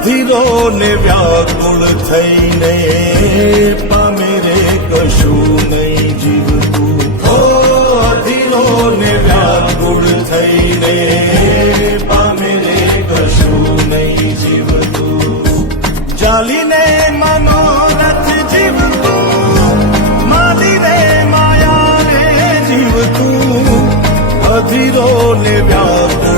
અધીરો ને વ્યાકુળ થઈને પામે રે કશું નહીં જીવતું. ઓ અધીરો ને વ્યાકુળ થઈને પામે રે કશું નહીં જીવતું. ચાલીને મનોરથ જીવતું, માલીને માયા રે જીવતું. અધીરો ને વ્યાકુળ